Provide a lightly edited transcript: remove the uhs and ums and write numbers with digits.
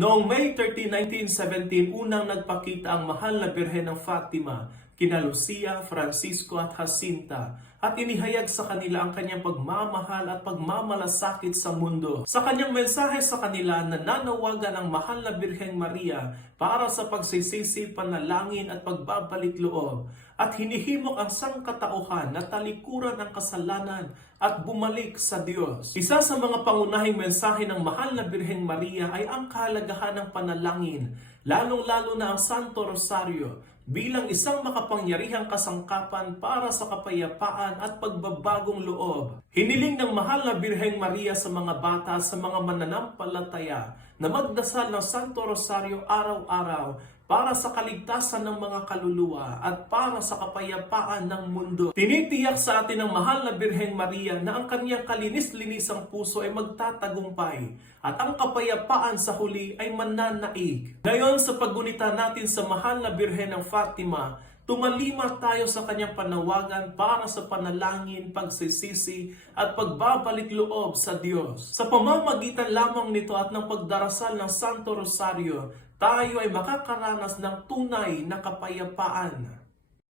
Noong May 13, 1917, unang nagpakita ang mahal na Birhen ng Fatima kina Lucia, Francisco at Jacinta at inihayag sa kanila ang kanyang pagmamahal at pagmamalasakit sa mundo. Sa kanyang mensahe sa kanila, nananawagan ang mahal na Birheng Maria para sa pagsisisi, panalangin at pagbabalik loob at hinihimok ang sangkatauhan na talikuran ang kasalanan at bumalik sa Diyos. Isa sa mga pangunahing mensahe ng mahal na Birheng Maria ay ang kahalagahan ng panalangin, lalong-lalo na ang Santo Rosario, bilang isang makapangyarihang kasangkapan para sa kapayapaan at pagbabagong loob. Hiniling ng mahal na Birheng Maria sa mga bata, sa mga mananampalataya, na magdasal ng Santo Rosario araw-araw para sa kaligtasan ng mga kaluluwa at para sa kapayapaan ng mundo. Tinitiyak sa atin ng mahal na Birheng Maria na ang kanyang kalinis-linisang puso ay magtatagumpay at ang kapayapaan sa huli ay mananaig. Ngayon sa paggunita natin sa mahal na Birhen ng Fatima, tumalima tayo sa kanyang panawagan para sa panalangin, pagsisisi at pagbabalik loob sa Diyos. Sa pamamagitan lamang nito at ng pagdarasal ng Santo Rosario, tayo ay makakaranas ng tunay na kapayapaan.